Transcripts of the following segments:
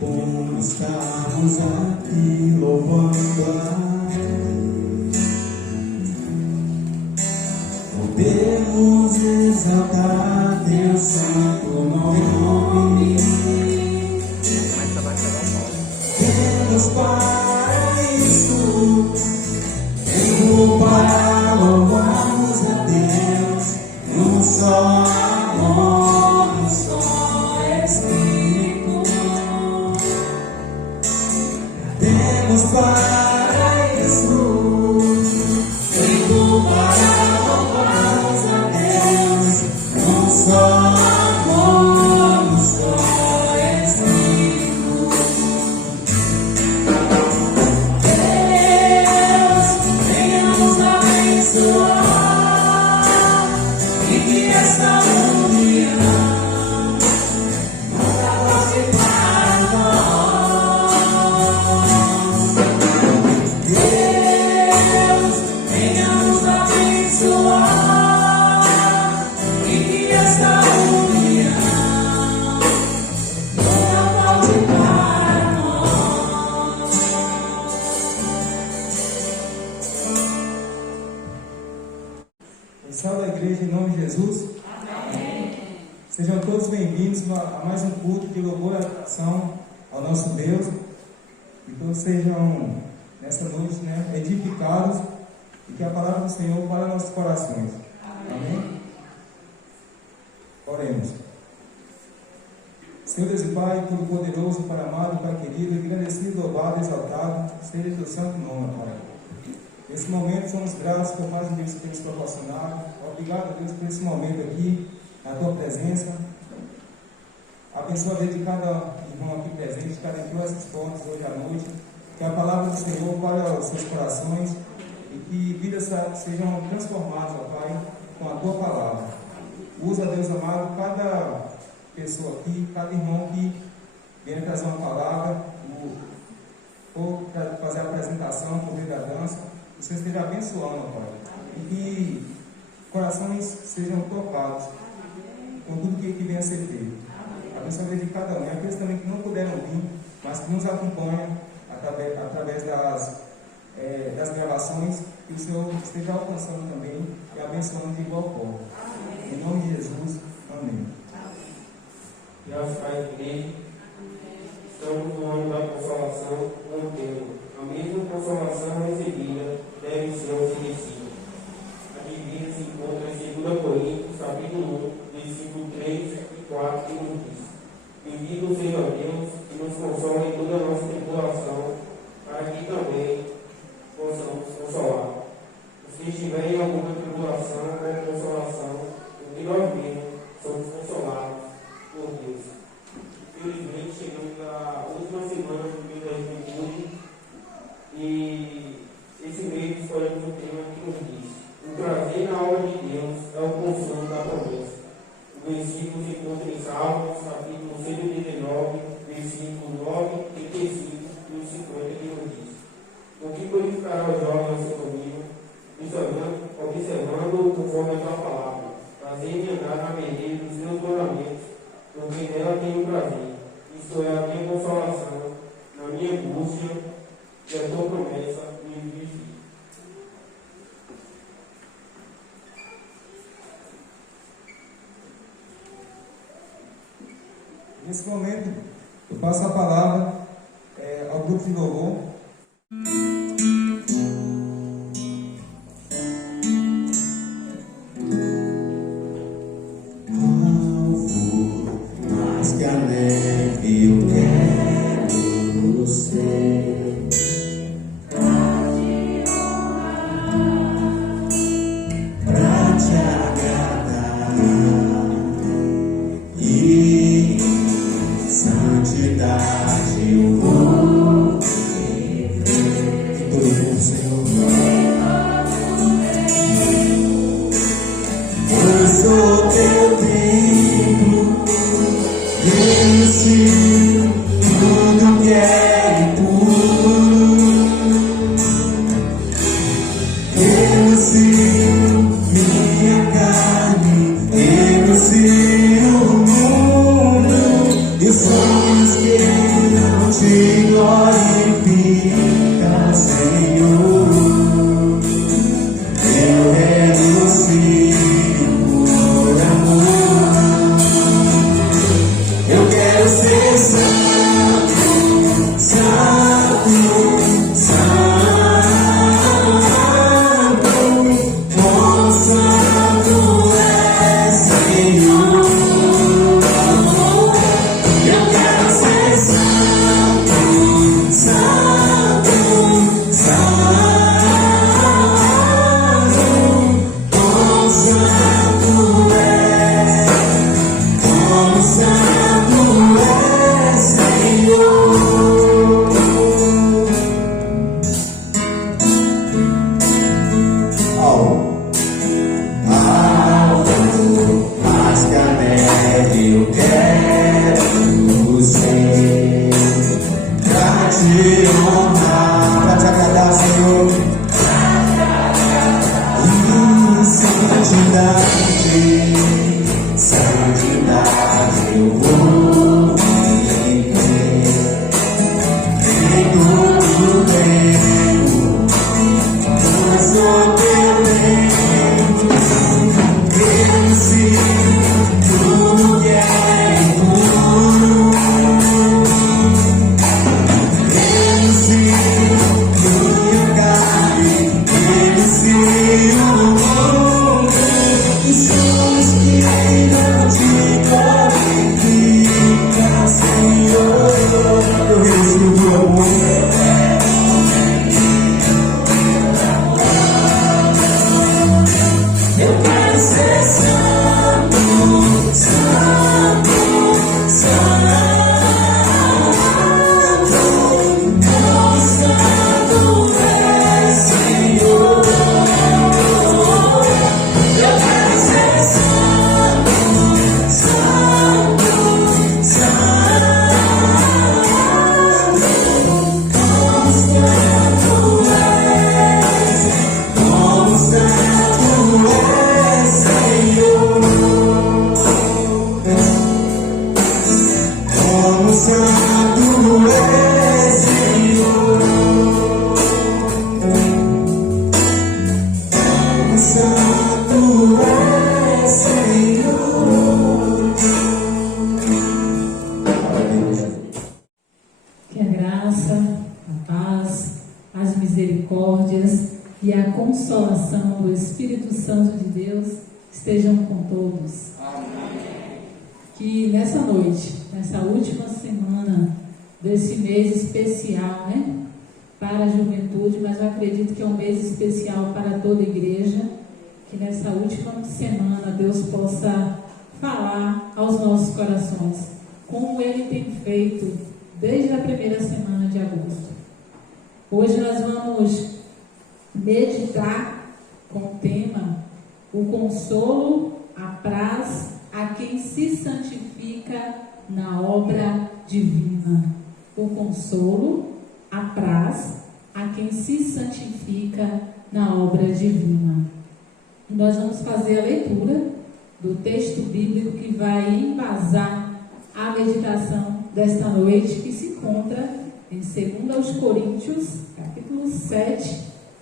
Bom estarmos aqui louvando a Deus. Podemos exaltar Teu santo nome. Temos para isso tempo para louvarmos a Deus num só amor, num só Espírito. Temos para isso tempo para louvarmos a Deus num só amor, num só Espírito. Deus, venha nos abençoar e que esta união nos aproximar de nós. Deus, venha nos abençoar e que esta união nos aproximar de nós. Salve a igreja em nome de Jesus. Sejam todos bem-vindos a mais um culto de louvor e adoração ao nosso Deus. Que todos sejam, nessa noite, edificados e que a palavra do Senhor para nossos corações. Amém? Oremos. Senhor Deus e Pai, Todo-Poderoso, Pai amado, Pai querido, agradecido, louvado, exaltado, seja o teu santo nome, Pai. Nesse momento somos gratos por mais um dia que você tem nos proporcionado. Obrigado, Deus, por esse momento aqui, na tua presença. Abençoa a vida de cada irmão aqui presente, de cada entrou essas portas hoje à noite. Que a palavra do Senhor para os seus corações e que vidas sejam transformadas, ó Pai, com a tua palavra. Usa, Deus amado, cada pessoa aqui, cada irmão que venha trazer uma palavra, ou fazer a apresentação por meio da dança. Que você esteja abençoando, ó Pai. E que corações sejam tocados com tudo que venha a ser feito. Abençoa a vida de cada um. E aqueles também que não puderam vir, mas que nos acompanham através das gravações, que o Senhor esteja alcançando também e abençoando de igual forma. Em nome de Jesus, amém. Graças a Deus, estamos no ano da consolação com o tema. A mesma consolação recebida deve ser oferecida. A Bíblia se encontra em 2 Coríntios, capítulo 1, versículo 3 e 4, que nos diz: bendito seja Deus, que nos consola em toda a nossa tribulação, para que também possamos consolar os que estiverem em alguma tribulação ou consolação, porque nós mesmos somos consolados por Deus. Infelizmente, chegamos na última semana do mês da juventude e esse mês escolhemos um tema que nos diz: o prazer na obra de Deus é o consolo da promessa. O versículo se encontra em Salmos, capítulo 119, versículo 9, 35 e 50, que nos diz: o que glorificará o jovem ao seu caminho, observando conforme a tua palavra, fazer-me andar na vereda dos teus mandamentos, porque nela tenho prazer, isto é a minha consolação, na minha angústia, que a tua promessa me vivifica. Nesse momento, eu passo a palavra ao grupo de louvor. Mais que a neve eu quero ser, pra te agradar e em santidade eu vou viver. Todo mundo, Senhor. Eu sou teu templo, esse tudo que é puro. Eu sinto minha carne, eu sinto consolação do Espírito Santo de Deus estejam com todos. Amém. Que nessa noite, nessa última semana desse mês especial, né, para a juventude, mas eu acredito que é um mês especial para toda a igreja, que nessa última semana Deus possa falar aos nossos corações, como Ele tem feito desde a primeira semana de agosto. Hoje nós vamos meditar com o tema: o consolo apraz a quem se santifica na obra divina. O consolo apraz a quem se santifica na obra divina. E nós vamos fazer a leitura do texto bíblico que vai embasar a meditação desta noite, que se encontra em 2 Coríntios, capítulo 7,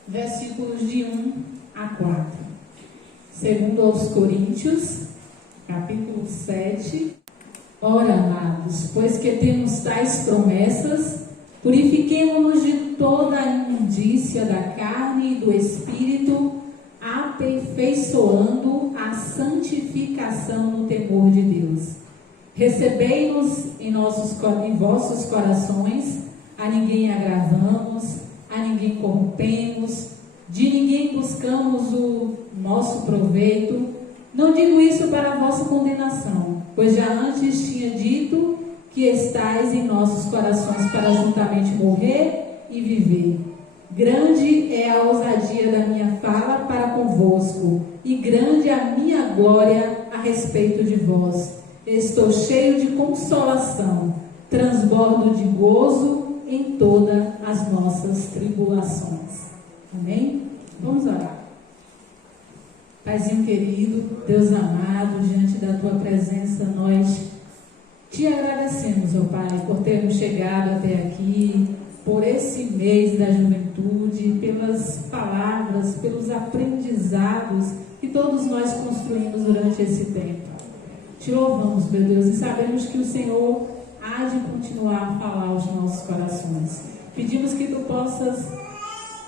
versículos de 1 a 4. 2 Coríntios, capítulo 7. Ora, amados, pois que temos tais promessas, purifiquemo-nos de toda a imundícia da carne e do espírito, aperfeiçoando a santificação no temor de Deus. Recebei-nos em vossos corações, a ninguém agravamos, a ninguém corrompemos, de ninguém buscamos o nosso proveito. Não digo isso para a vossa condenação, pois já antes tinha dito que estais em nossos corações para juntamente morrer e viver. Grande é a ousadia da minha fala para convosco, e grande a minha glória a respeito de vós. Estou cheio de consolação, transbordo de gozo em todas as nossas tribulações. Amém? Vamos orar. Paizinho querido, Deus amado, diante da Tua presença, nós Te agradecemos, ó Pai, por termos chegado até aqui, por esse mês da juventude, pelas palavras, pelos aprendizados que todos nós construímos durante esse tempo. Te louvamos, meu Deus, e sabemos que o Senhor há de continuar a falar aos nossos corações. Pedimos que Tu possas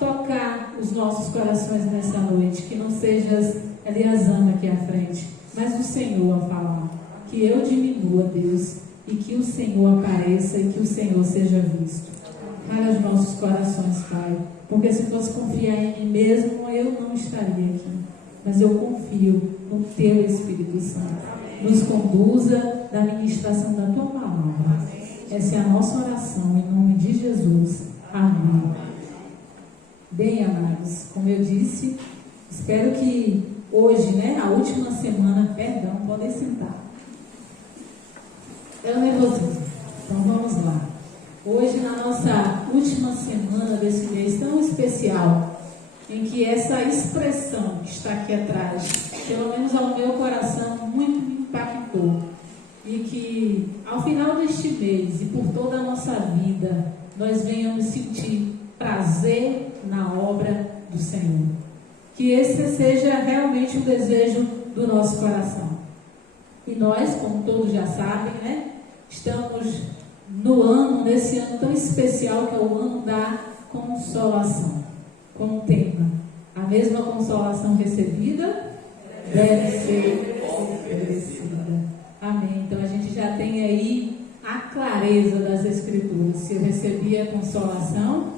tocar os nossos corações nessa noite, que não sejas Eliasama aqui à frente, mas o Senhor a falar. Que eu diminua, Deus, e que o Senhor apareça e que o Senhor seja visto. Fala os nossos corações, Pai, porque se fosse confiar em mim mesmo, eu não estaria aqui. Mas eu confio no Teu Espírito Santo. Nos conduza da ministração da Tua palavra. Essa é a nossa oração, em nome de Jesus. Amém. Bem, amados, como eu disse, espero que hoje, né, a última semana, perdão, podem sentar. É o nervosismo. Então vamos lá. Hoje, na nossa última semana desse mês tão especial, em que essa expressão que está aqui atrás, pelo menos ao meu coração, muito me impactou. E que ao final deste mês e por toda a nossa vida, nós venhamos sentir prazer na obra do Senhor. Que esse seja realmente o desejo do nosso coração. E nós, como todos já sabem, né, estamos nesse ano tão especial que é o ano da consolação. Com o tema: a mesma consolação recebida deve ser oferecida. Amém. Então a gente já tem aí a clareza das Escrituras. Se eu recebi a consolação,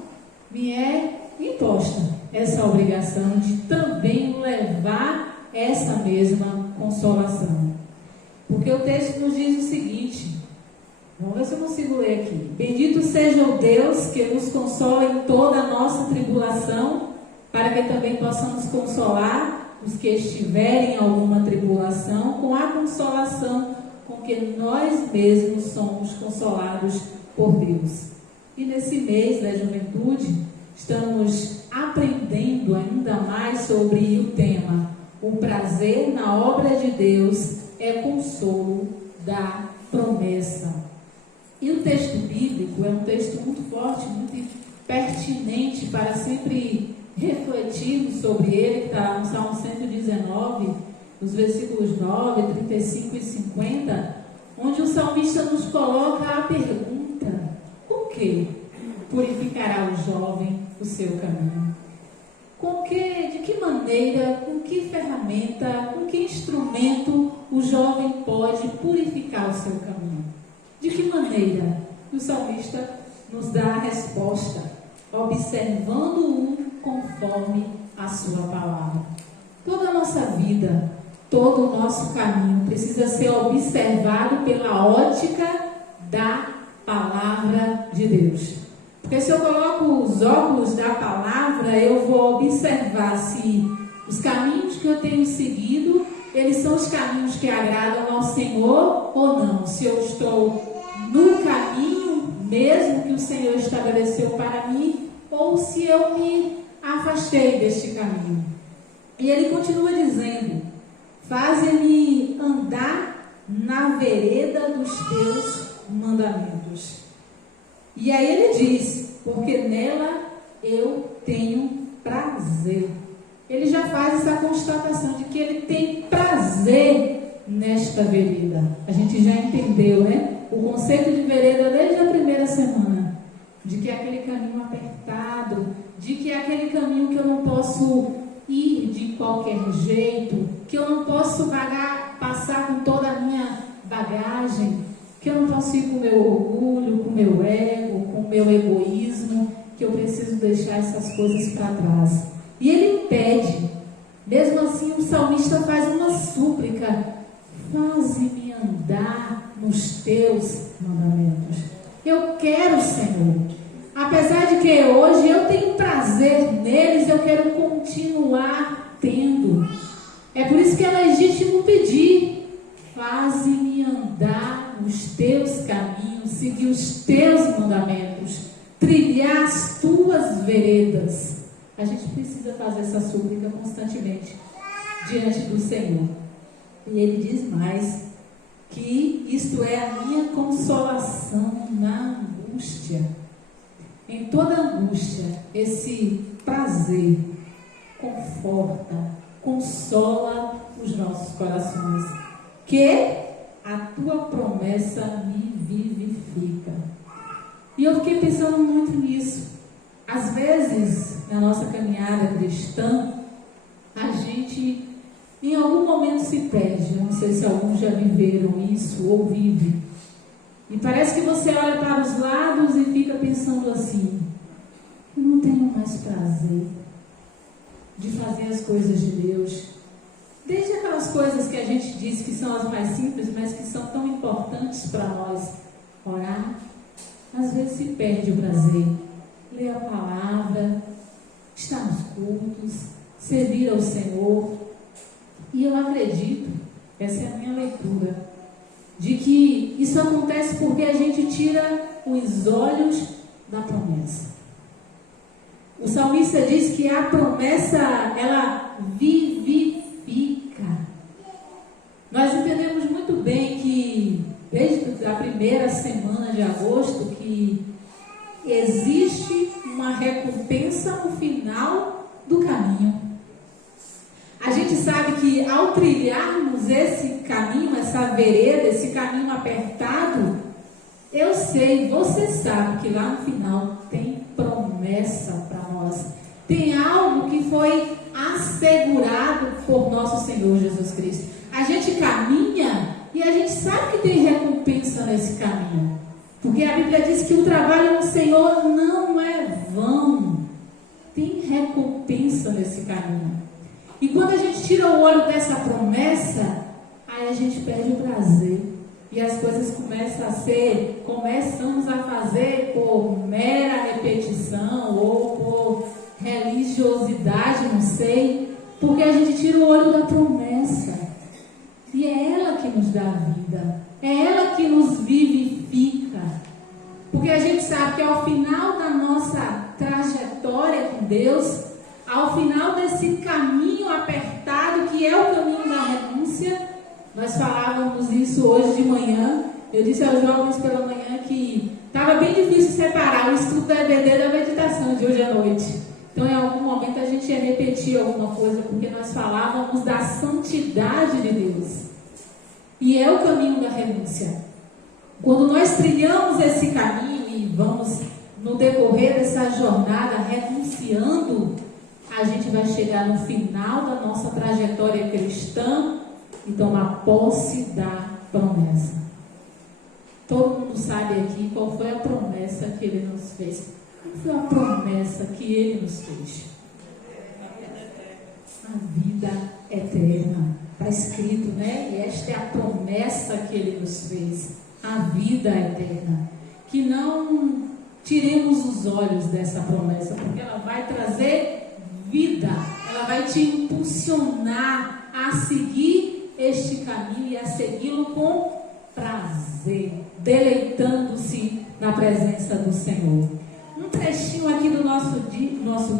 me é imposta essa obrigação de também levar essa mesma consolação. Porque o texto nos diz o seguinte, vamos ver se eu consigo ler aqui: bendito seja o Deus que nos consola em toda a nossa tribulação, para que também possamos consolar os que estiverem em alguma tribulação, com a consolação com que nós mesmos somos consolados por Deus. E nesse mês da juventude, estamos aprendendo ainda mais sobre o tema: o prazer na obra de Deus é consolo da promessa. E o texto bíblico é um texto muito forte, muito pertinente para sempre refletirmos sobre ele, que está no Salmo 119, os versículos 9, 35 e 50, onde o salmista nos coloca a pergunta: com que purificará o jovem o seu caminho? De que maneira, com que ferramenta, com que instrumento o jovem pode purificar o seu caminho. De que maneira? O salmista nos dá a resposta, observando-o conforme a sua palavra. Toda a nossa vida, todo o nosso caminho precisa ser observado pela ótica da palavra de Deus. Porque se eu coloco os óculos da palavra, eu vou observar se os caminhos que eu tenho seguido, eles são os caminhos que agradam ao Senhor ou não. Se eu estou no caminho mesmo que o Senhor estabeleceu para mim, ou se eu me afastei deste caminho. E ele continua dizendo: faze-me andar na vereda dos teus mandamentos. E aí ele diz: porque nela eu tenho prazer. Ele já faz essa constatação de que ele tem prazer nesta vereda. A gente já entendeu, né? O conceito de vereda desde a primeira semana, de que é aquele caminho apertado, de que é aquele caminho que eu não posso ir de qualquer jeito, que eu não posso passar com toda a minha bagagem, que eu não posso ir com o meu orgulho, com o meu ego, com o meu egoísmo, que eu preciso deixar essas coisas para trás. E ele pede, mesmo assim o salmista faz uma súplica: faze-me andar nos teus mandamentos. Eu quero, Senhor, apesar de que hoje eu tenho prazer neles, eu quero continuar tendo. É por isso que é legítimo pedir: faze-me andar nos teus caminhos, seguir os teus mandamentos, trilhar as tuas veredas. A gente precisa fazer essa súplica constantemente diante do Senhor. E ele diz mais, que isto é a minha consolação na angústia. Em toda angústia, esse prazer conforta, consola os nossos corações. Que a tua promessa me vivifica. E eu fiquei pensando muito nisso. Às vezes, na nossa caminhada cristã, a gente em algum momento se perde. Eu não sei se alguns já viveram isso ou vivem. E parece que você olha para os lados e fica pensando assim: eu não tenho mais prazer de fazer as coisas de Deus. Desde aquelas coisas que a gente diz que são as mais simples, mas que são tão importantes para nós. Orar, às vezes se perde o prazer. Ler a palavra, estar nos cultos, servir ao Senhor. E eu acredito, essa é a minha leitura, de que isso acontece porque a gente tira os olhos da promessa. O salmista diz que a promessa, ela vivifica. Nós entendemos muito bem que, desde a primeira semana de agosto, que existe uma recompensa no final do caminho. A gente sabe que ao trilharmos esse caminho, essa vereda, esse caminho apertado, eu sei, você sabe que lá no final tem promessa para nós. Tem algo que foi assegurado por nosso Senhor Jesus Cristo. A gente caminha e a gente sabe que tem recompensa nesse caminho. Porque a Bíblia diz que o trabalho no Senhor não é vão. Tem recompensa nesse caminho. E quando a gente tira o olho dessa promessa, aí a gente perde o prazer. E as coisas começamos a fazer por mera repetição ou por religiosidade, não sei, porque a gente tira o olho da promessa. E é ela que nos dá vida, é ela que nos vivifica. Porque a gente sabe que ao final da nossa trajetória com Deus, ao final desse caminho apertado, que é o caminho da renúncia, nós falávamos isso hoje de manhã. Eu disse aos jovens pela manhã que estava bem difícil separar o estudo da EBD da meditação de hoje à noite. Então, em algum momento, a gente ia repetir alguma coisa, porque nós falávamos da santidade de Deus. E é o caminho da renúncia. Quando nós trilhamos esse caminho e vamos, no decorrer dessa jornada, renunciando a gente vai chegar no final da nossa trajetória cristã e tomar posse da promessa. Todo mundo sabe aqui qual foi a promessa que ele nos fez. Qual foi a promessa que ele nos fez? A vida eterna. Está escrito, né? E esta é a promessa que ele nos fez. A vida eterna. Que não tiremos os olhos dessa promessa, porque ela vai trazer vida. Ela vai te impulsionar a seguir este caminho e a segui-lo com prazer, deleitando-se na presença do Senhor. Um trechinho aqui do nosso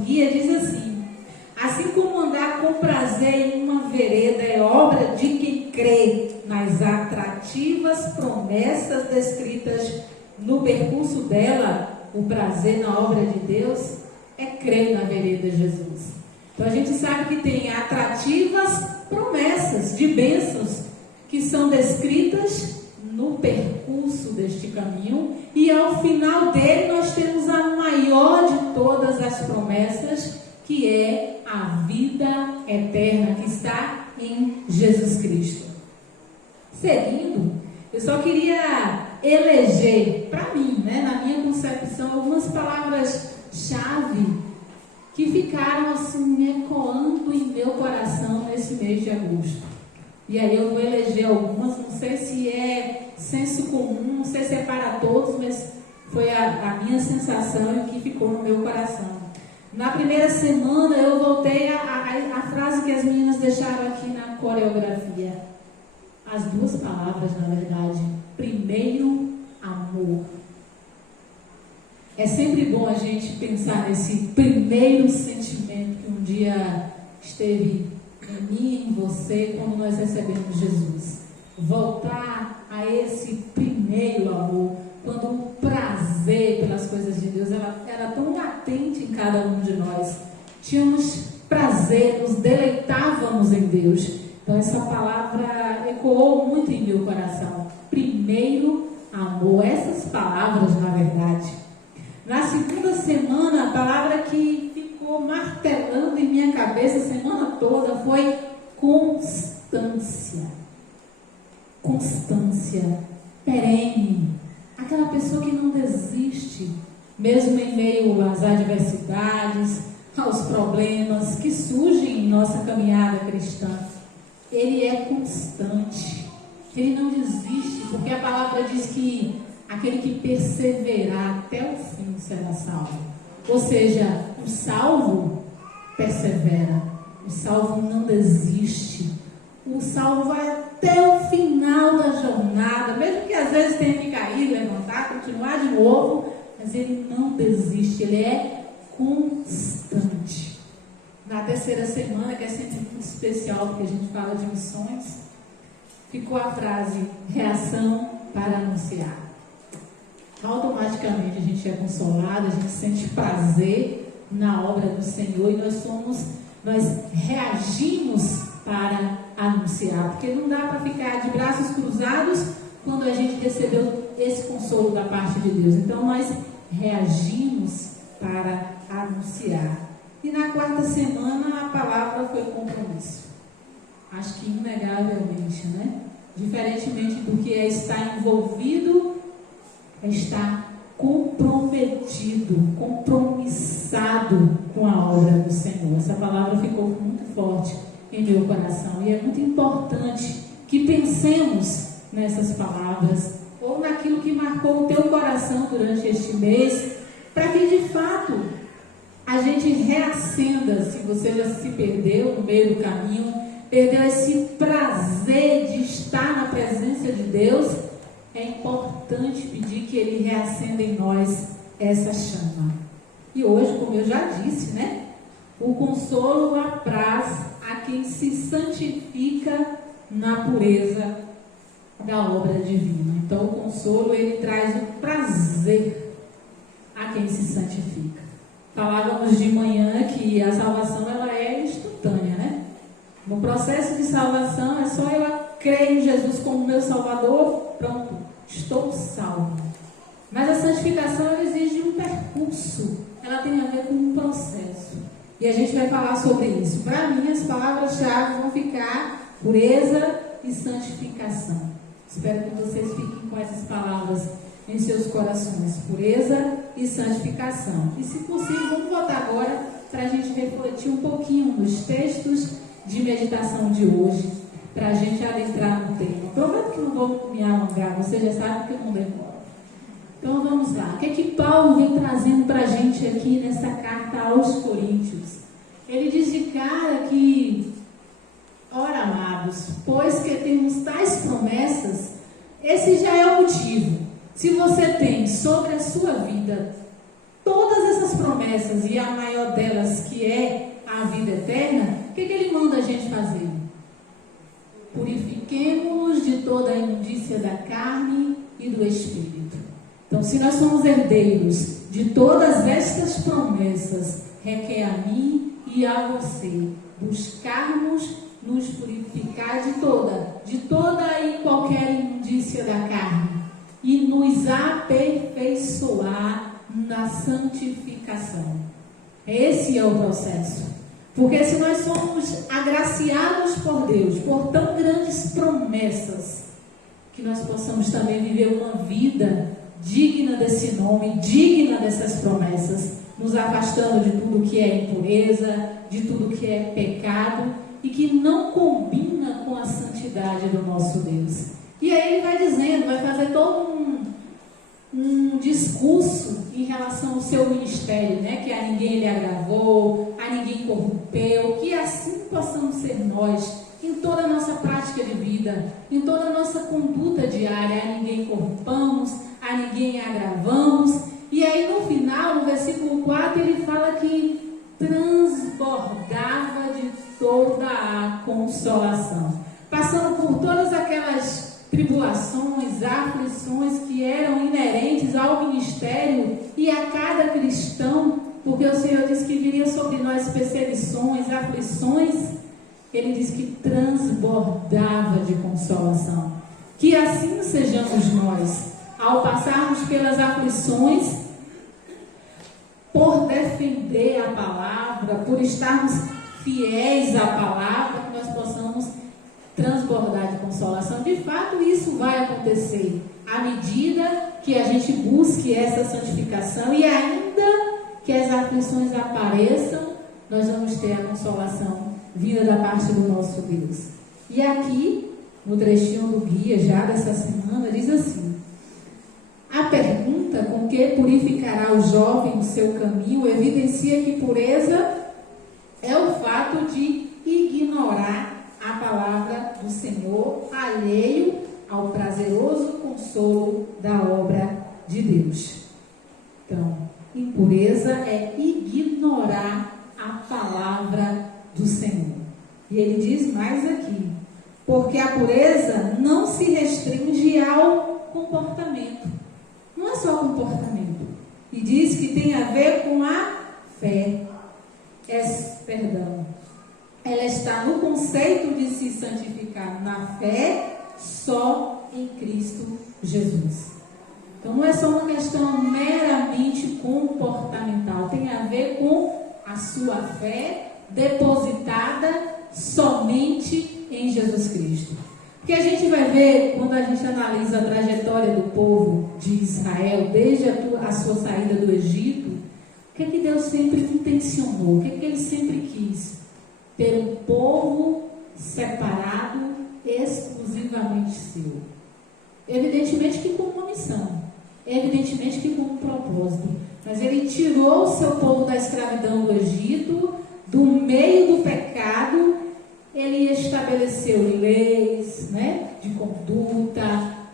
guia diz assim: assim como andar com prazer em uma vereda é obra de quem crê nas atrativas promessas descritas no percurso dela, o prazer na obra de Deus é crer na vereda de Jesus. Então a gente sabe que tem atrativas promessas de bênçãos que são descritas no percurso deste caminho, e ao final dele nós temos a maior de todas as promessas, que é a vida eterna que está em Jesus Cristo. Seguindo, eu só queria eleger para mim, né, na minha concepção, algumas palavras-chave que ficaram assim ecoando em meu coração nesse mês de agosto. E aí eu vou eleger algumas, não sei se é senso comum, não sei se é para todos, mas foi a minha sensação e que ficou no meu coração. Na primeira semana eu voltei a frase que as meninas deixaram aqui na coreografia. As duas palavras, na verdade. Primeiro, amor. É sempre bom a gente pensar nesse primeiro sentimento que um dia esteve em mim e em você quando nós recebemos Jesus. Voltar a esse primeiro amor, quando o prazer pelas coisas de Deus era tão latente em cada um de nós. Tínhamos prazer, nos deleitávamos em Deus. Então essa palavra ecoou muito em meu coração. Primeiro amor. Essas palavras, na verdade. Na segunda semana, a palavra que ficou martelando em minha cabeça a semana toda foi constância. Constância. Perene. Aquela pessoa que não desiste, mesmo em meio às adversidades, aos problemas que surgem em nossa caminhada cristã. Ele é constante, ele não desiste, porque a palavra diz que aquele que perseverar até o fim será salvo. Ou seja, o salvo persevera, o salvo não desiste, o salvo vai até o final da jornada, mesmo que às vezes tenha que cair, levantar, continuar de novo, mas ele não desiste, ele é constante. Na terceira semana, que é sempre muito especial, porque a gente fala de missões, ficou a frase, reação para anunciar. Automaticamente a gente é consolado, a gente sente prazer na obra do Senhor e nós reagimos para anunciar, porque não dá para ficar de braços cruzados quando a gente recebeu esse consolo da parte de Deus. Então nós reagimos para anunciar. E na quarta semana a palavra foi compromisso. Acho que inegavelmente, né? Diferentemente do que é estar envolvido, é estar comprometido, compromissado com a obra do Senhor. Essa palavra ficou muito forte em meu coração. E é muito importante que pensemos nessas palavras ou naquilo que marcou o teu coração durante este mês, para que de fato a gente reacenda. Se você já se perdeu no meio do caminho, perdeu esse prazer de estar na presença de Deus, é importante pedir que Ele reacenda em nós essa chama. E hoje, como eu já disse, né? O consolo apraz a quem se santifica na pureza da obra divina. Então o consolo, ele traz o prazer a quem se santifica. Falávamos de manhã que a salvação ela é instantânea, né? No processo de salvação é só eu crer em Jesus como meu Salvador, pronto, estou salvo. Mas a santificação ela exige um percurso, ela tem a ver com um processo. E a gente vai falar sobre isso. Para mim, as palavras-chave vão ficar pureza e santificação. Espero que vocês fiquem com essas palavras em seus corações. Pureza e santificação. E se possível, vamos voltar agora para a gente refletir um pouquinho nos textos de meditação de hoje, para a gente adentrar no tema. Prometo que não vou me alongar, você já sabe que eu não demoro. Então vamos lá. O que é que Paulo vem trazendo para a gente aqui nessa carta aos Coríntios? Ele diz de cara que, ora amados, pois que temos tais promessas, esse já é o motivo. Se você tem sobre a sua vida todas essas promessas e a maior delas que é a vida eterna, o que ele manda a gente fazer? Purifiquemo-nos de toda a imundícia da carne e do espírito. Então, se nós somos herdeiros de todas estas promessas, requer a mim e a você buscarmos nos purificar de toda e qualquer imundícia da carne e nos aperfeiçoar na santificação. Esse é o processo. Porque se nós somos agraciados por Deus, por tão grandes promessas, que nós possamos também viver uma vida digna desse nome, digna dessas promessas, nos afastando de tudo que é impureza, de tudo que é pecado e que não combina com a santidade do nosso Deus. E aí ele vai dizendo, vai fazer todo um discurso em relação ao seu ministério, né? Que a ninguém ele agravou, a ninguém corrompeu, que assim possamos ser nós, em toda a nossa prática de vida, em toda a nossa conduta diária, a ninguém corrompamos, a ninguém agravamos. E aí no final, no versículo 4, ele fala que transbordava de toda a consolação, passando por todas aquelas tribulações, aflições que eram inerentes ao ministério e a cada cristão, porque o Senhor disse que viria sobre nós perseguições, aflições. Ele diz que transbordava de consolação. Que assim sejamos nós, ao passarmos pelas aflições, por defender a palavra, por estarmos fiéis à palavra, que nós possamos transbordar de consolação. De fato, isso vai acontecer à medida que a gente busque essa santificação, e ainda que as aflições apareçam, nós vamos ter a consolação vinda da parte do nosso Deus. E aqui, no trechinho do guia já dessa semana, diz assim: a pergunta com que purificará o jovem o seu caminho evidencia que pureza é o fato de ignorar a palavra do Senhor, alheio ao prazeroso consolo da obra de Deus. Então, impureza é ignorar a palavra do Senhor. E ele diz mais aqui: porque a pureza não se restringe ao comportamento. Não é só comportamento. E diz que tem a ver com a fé. Ela está no conceito de se santificar na fé só em Cristo Jesus. Então não é só uma questão meramente comportamental. Tem a ver com a sua fé depositada somente em Jesus Cristo. Porque a gente vai ver, quando a gente analisa a trajetória do povo de Israel, desde a sua saída do Egito, o que é que Deus sempre intencionou? O que é que Ele sempre quis? Ter um povo separado, exclusivamente seu. Evidentemente que com uma missão, evidentemente que com um propósito. Mas Ele tirou o seu povo da escravidão do Egito, do meio do pecado. Ele estabeleceu leis, né, de conduta,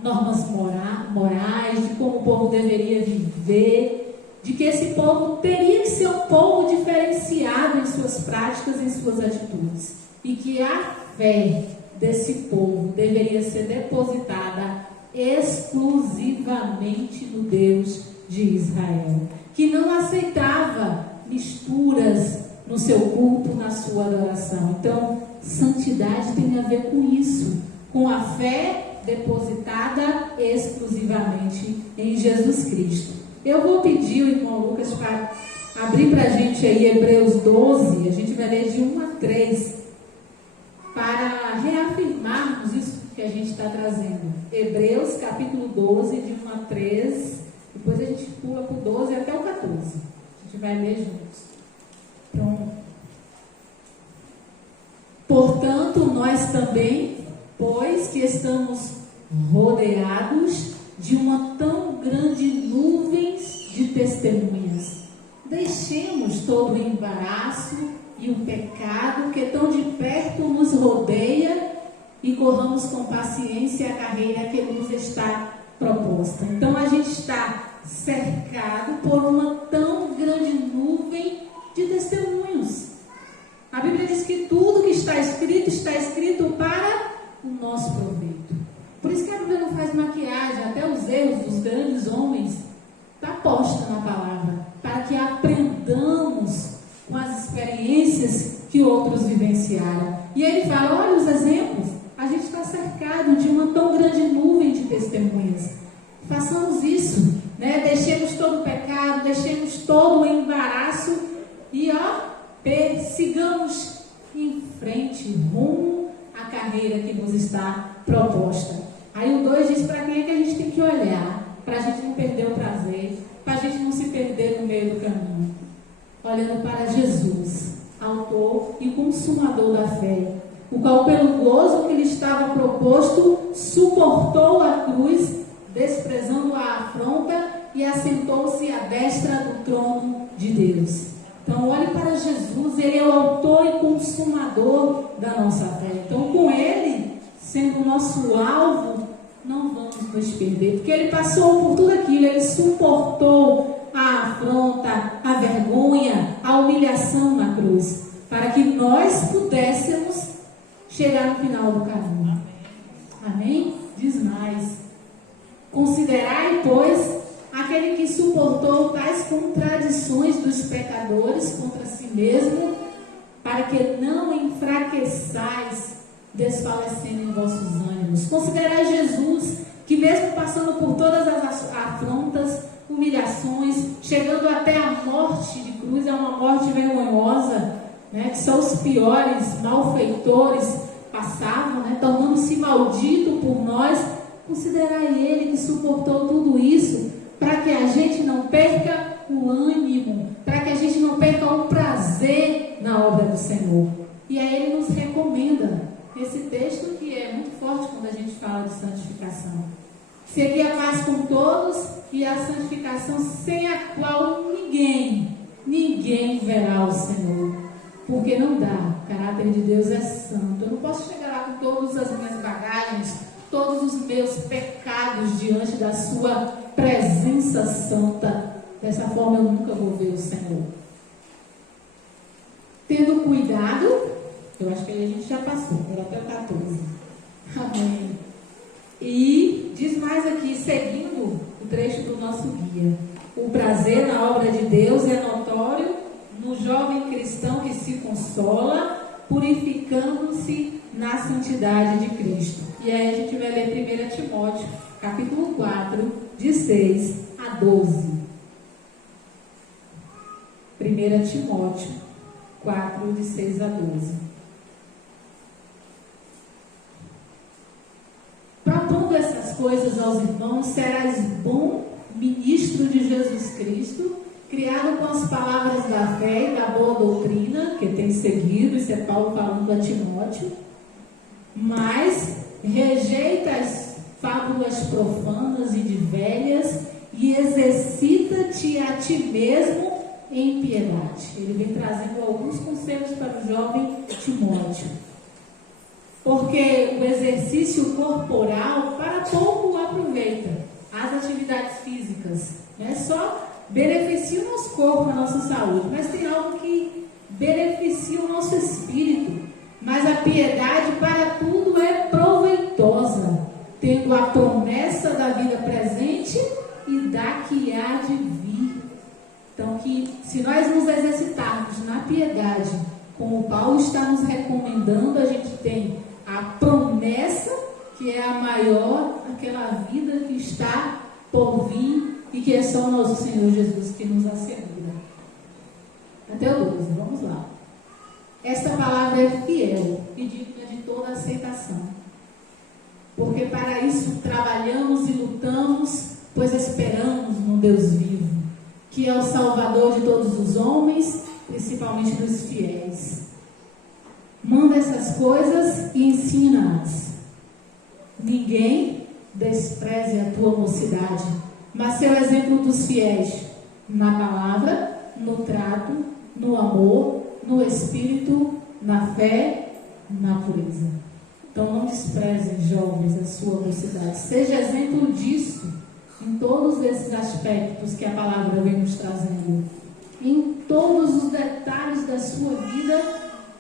normas morais, de como o povo deveria viver, de que esse povo teria que ser um povo diferenciado em suas práticas, em suas atitudes, e que a fé desse povo deveria ser depositada exclusivamente no Deus de Israel, que não aceitava misturas no seu culto, na sua adoração. Então, santidade tem a ver com isso, com a fé depositada exclusivamente em Jesus Cristo. Eu vou pedir o irmão Lucas para abrir para a gente aí Hebreus 12, a gente vai ler de 1 a 3, para reafirmarmos isso que a gente está trazendo. Hebreus capítulo 12, de 1 a 3, depois a gente pula para o 12 até o 14. A gente vai ler juntos. Pronto. Portanto, nós também, pois que estamos rodeados de uma tão grande nuvem de testemunhas, deixemos todo o embaraço e o pecado que tão de perto nos rodeia e corramos com paciência a carreira que nos está proposta. Então a gente está cercado por uma tão grande nuvem de testemunhos. A Bíblia diz que tudo que está escrito para o nosso proveito. Por isso que a Bíblia não faz maquiagem, até os erros dos grandes homens está posta na palavra, para que aprendamos com as experiências que outros vivenciaram. E ele fala, olha os exemplos, a gente está cercado de uma tão grande nuvem de testemunhas. Façamos isso, né? Deixemos todo o pecado, deixemos todo o embaraço e sigamos em frente, rumo à carreira que nos está proposta. Aí o 2 diz para quem é que a gente tem que olhar, para a gente não perder o prazer, para a gente não se perder no meio do caminho. Olhando para Jesus, autor e consumador da fé, o qual pelo gozo que lhe estava proposto, suportou a cruz, desprezando a afronta e assentou-se à destra do trono de Deus. Então olhe para Jesus, ele é o autor e consumador da nossa fé. Então com ele, sendo o nosso alvo, não vamos nos perder, porque ele passou por tudo aquilo, ele suportou a afronta, a vergonha, a humilhação na cruz, para que nós pudéssemos chegar no final do caminho. Amém? Diz mais: considerai, pois, aquele que suportou tais contradições dos pecadores contra si mesmo, para que não enfraqueçais, desfalecendo em vossos ânimos. Considerai Jesus, que mesmo passando por todas as afrontas, humilhações, chegando até a morte de cruz, é uma morte vergonhosa, né, que só os piores malfeitores passavam, né, tornando-se maldito por nós. Considerai ele que suportou tudo isso, para que a gente não perca o ânimo, para que a gente não perca o prazer na obra do Senhor. E aí ele nos recomenda esse texto que é muito forte quando a gente fala de santificação. Seguir a paz com todos e a santificação, sem a qual ninguém verá o Senhor. Porque não dá, o caráter de Deus é santo. Eu não posso chegar lá com todas as minhas bagagens, todos os meus pecados diante da sua presença santa. Dessa forma eu nunca vou ver o Senhor. Tendo cuidado, eu acho que a gente já passou, era até o 14. Amém. E diz mais aqui, seguindo o trecho do nosso guia: o prazer na obra de Deus é notório no jovem cristão que se consola, purificando-se na santidade de Cristo. E aí a gente vai ler 1 Timóteo, capítulo 4, de 6 a 12. 1 Timóteo 4, de 6 a 12. Propondo essas coisas aos irmãos, serás bom ministro de Jesus Cristo, criado com as palavras da fé e da boa doutrina, que tem seguido, isso é Paulo falando a Timóteo, mas rejeita as fábulas profanas e de velhas e exercita-te a ti mesmo em piedade. Ele vem trazendo alguns conselhos para o jovem Timóteo. Porque o exercício corporal para pouco aproveita. As atividades físicas, né, só beneficia o nosso corpo, a nossa saúde, mas tem algo que beneficia o nosso espírito. Mas a piedade para tudo é proveitosa, tendo a promessa da vida presente e da que há de vir. Então, que se nós nos exercitarmos na piedade, como Paulo está nos recomendando, a gente tem a promessa, que é a maior, aquela vida que está por vir e que é só o nosso Senhor Jesus que nos assegura. Até o 12, vamos lá. Esta palavra é fiel e digna de toda aceitação. Porque para isso trabalhamos e lutamos, pois esperamos no Deus vivo, que é o Salvador de todos os homens, principalmente dos fiéis. Manda essas coisas e ensina-as. Ninguém despreze a tua mocidade, mas seu exemplo dos fiéis, na palavra, no trato, no amor, no espírito, na fé, na pureza. Então não desprezem, jovens, a sua mocidade. Seja exemplo disso em todos esses aspectos que a palavra vem nos trazendo. Em todos os detalhes da sua vida,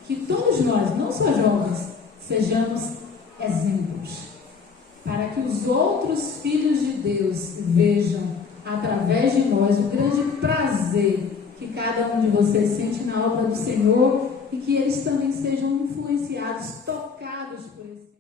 que todos nós, não só jovens, sejamos exemplos. Para que os outros filhos de Deus vejam, através de nós, o grande prazer que cada um de vocês sente na obra do Senhor e que eles também sejam influenciados, tocados por esse